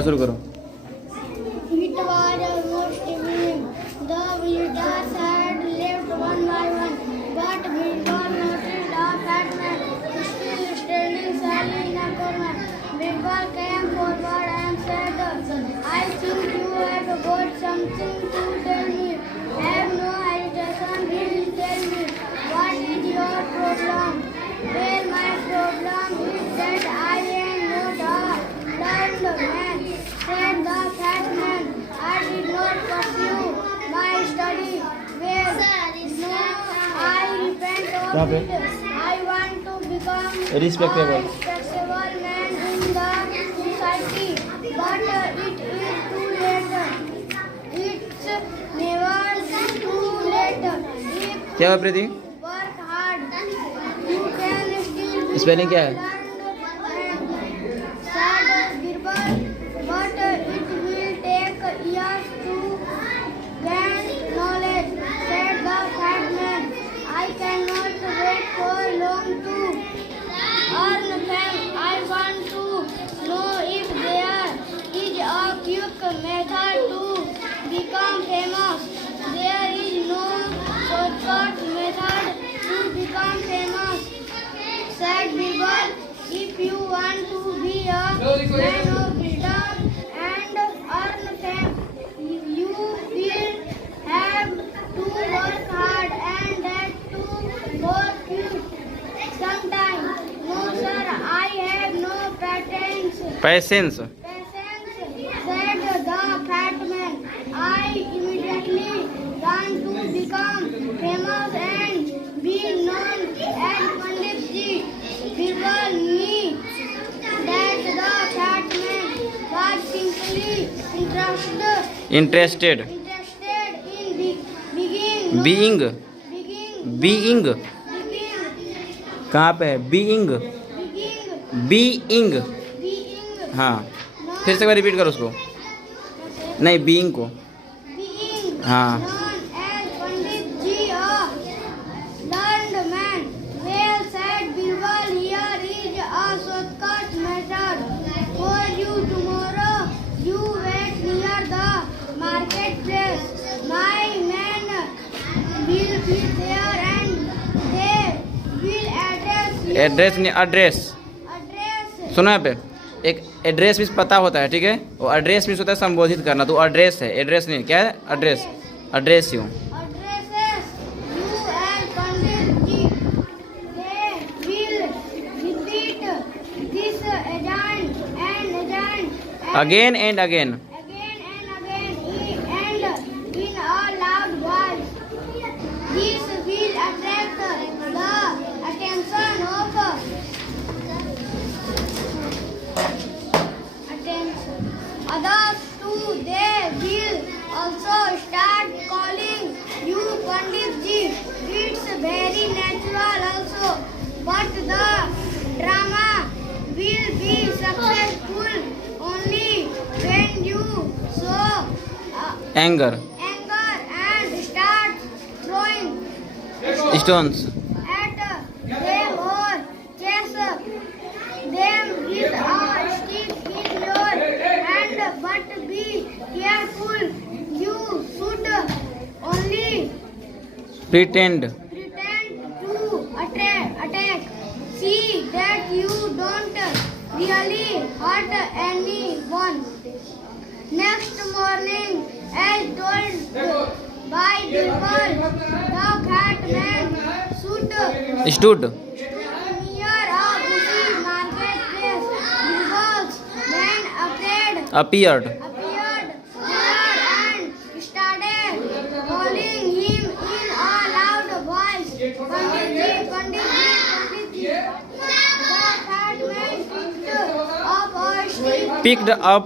शुरू करो। It was a roast evening. The villagers had left one by one, but Birbal noticed a fat man still standing sadly in a corner. Birbal came forward and said, I think you have got something to tell me. Have no hesitation, please tell me, what is your problem? Well, my problem is that I am not a learned man, said the fat man. I did not pursue my study well. No, I repent of it. I want to become Respectable. a respectable man in the society. But it is too late. It's never too late. If क्या हुआ प्रीति? work hard, you can still be Spelling क्या है? said Birbal, but it will take years to gain knowledge, said the fat man. I cannot wait for long to earn fame. I want to know if there is a quick method to become famous. There is no shortcut method to become famous, said Birbal. If you want to be a man of wisdom and earn fame, you will have to work hard and that too for few. Sometimes, no sir, I have no patience. Patience. Patience, said the fat man. I immediately want to become famous and be known as Pandit Ji. Birbal knew that the fat man was simply Interested. in Being. Being. being कहाँ पे है? Being. Being. हाँ, फिर से एक बार repeat करो उसको। नहीं, being को। being हाँ। known as Pandit Ji, a learned man. Well said, Birbal. Here is a shortcut method for you tomorrow. You wait near the marketplace. My men will be there and they will address you. Address नहीं, address. Address. सुनो यहाँ पे, एक address भी पता होता है, ठीक है? वो एड्रेस भी होता है संबोधित करना, तो एड्रेस है, एड्रेस नहीं, क्या है? एड्रेस। एड्रेस यूँ। Addresses you and Pandit Ji. They will repeat this again and Again and again. again and in a loud voice. This will attract the attention of others too. They will also start calling you Pandit Ji. It's very natural also, but the drama will be successful only when you show Anger. anger and start throwing Stones. at them or chase them with a stick in your hand. But be careful, you should only Pretend. pretend to attack. See that you don't really hurt anyone. Next morning, as told by Birbal, the fat man Stood. near a busy marketplace. Birbal's men Appeared. appeared there and started calling him in a loud voice. Pandit Ji, Pandit Ji, Pandit Ji. The fat man Picked up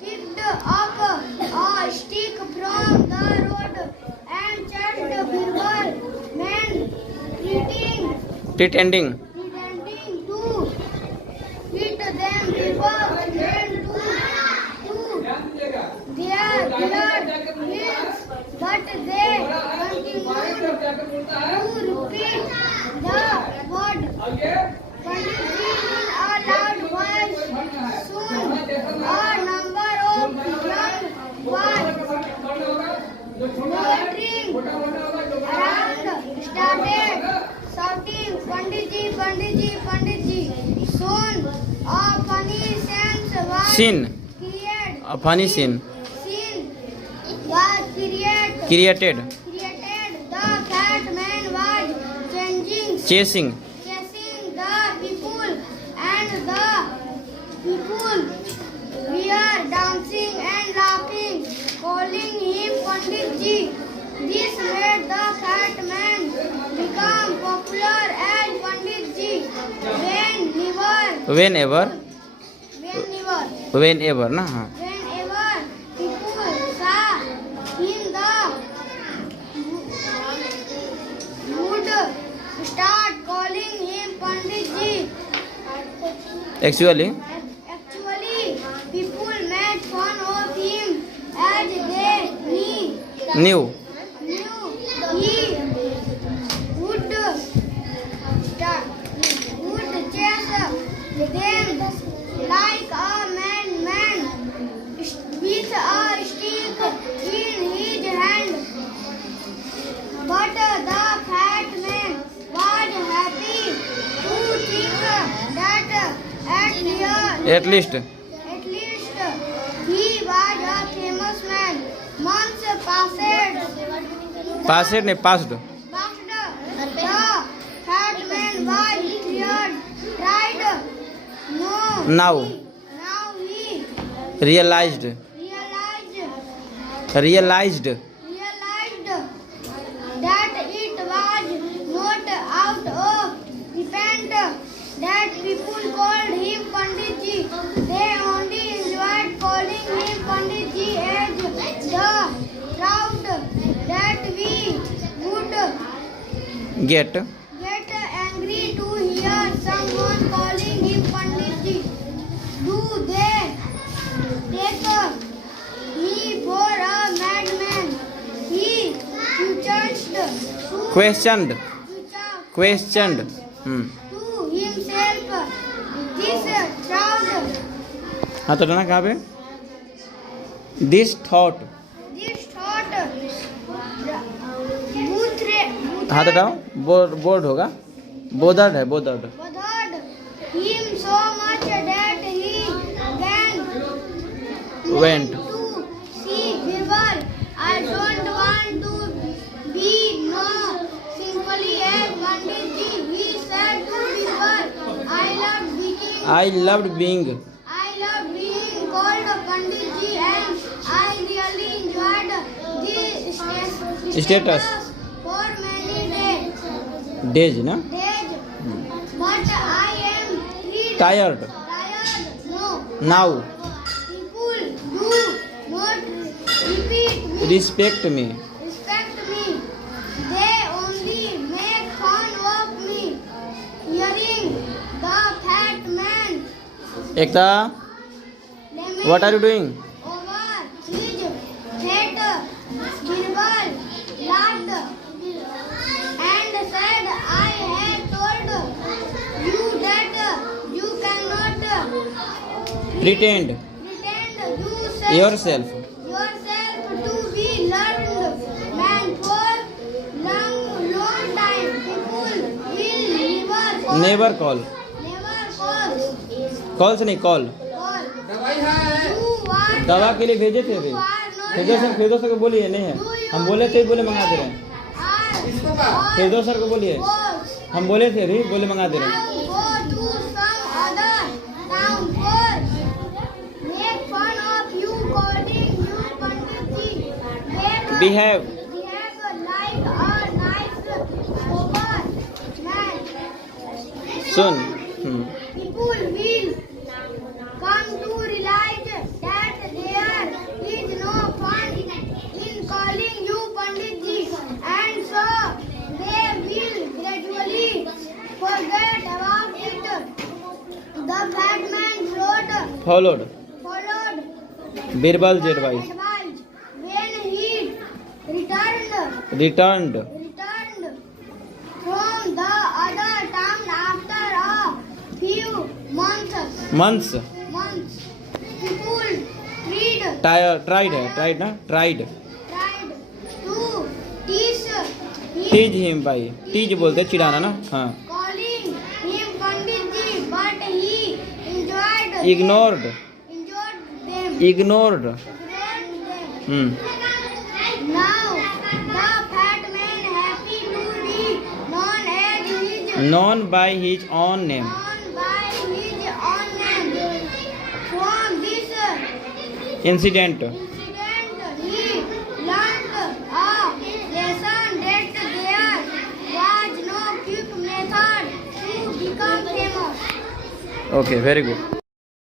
picked up a stick from the road and charged Birbal men pretending. pretending to hit them. Birbal men to their blood hills, but they continued to repeat the word Pandit Ji in a loud voice. Soon a scene create, a funny scene scene was created the fat man was chasing chasing the people, and the people were dancing and laughing, calling him Pandit Ji. This made the fat man become popular as Pandit Ji. whenever ना हाँ Whenever people saw him, the would start calling him Pandit Ji. actually Actually, people made fun of him as they knew knew he would chase them like a madman with a stick in his hand. But the fat man was happy to think that at least he was a famous man. Months passed ने passed the fat man was tried. Now He realized realized that it was not out of repent that people called him Pandit Ji. They only enjoyed calling him Pandit Ji as the crowd that we would get angry to hear someone calling him Pandit Ji. Do they take me for a madman? He questioned questioned to himself. This crowd, हाँ तो डरना कहाँ पे this thought हाँ तो Dow board होगा bothered है bothered bothered him so much that he went to see Birbal. I don't want to be no simply as Pandit Ji. He said to Birbal, I loved being called Pandit Ji, and I really enjoyed this Status. for many days ना but I am tired no. now People do not respect me respect me. They only make fun of me. Hearing the fat man Ekta lament what are you doing over his fate, Birbal laughed and said, I have told you that you cannot pretend yourself to be learned man for long time. People will never call call से नहीं call दवा के लिए भेजे थे अभी फिरदौस sir को बोलिए नहीं है हम बोले थे बोले मंगा दे रहे हैं फिरदौस सर को बोलिए हम बोले थे अभी बोले मंगा दे रहे हैं behave like a nice sober man. soon People will come to realize that there is no fun in calling you Pandit Ji, and so they will gradually forget about it. The fat man followed followed Birbal's advice advice. When he returned from the other town after a few months, people tried to teach him भाई teach बोलते चिढ़ाना ना हाँ calling him Pandit Ji, but he ignored ignored. Hmm. Now, the fat man happy to be known as his Known by his own name. known by his own name. From this Incident. incident, he learned a lesson that there was no quick method to become famous. Okay, very good.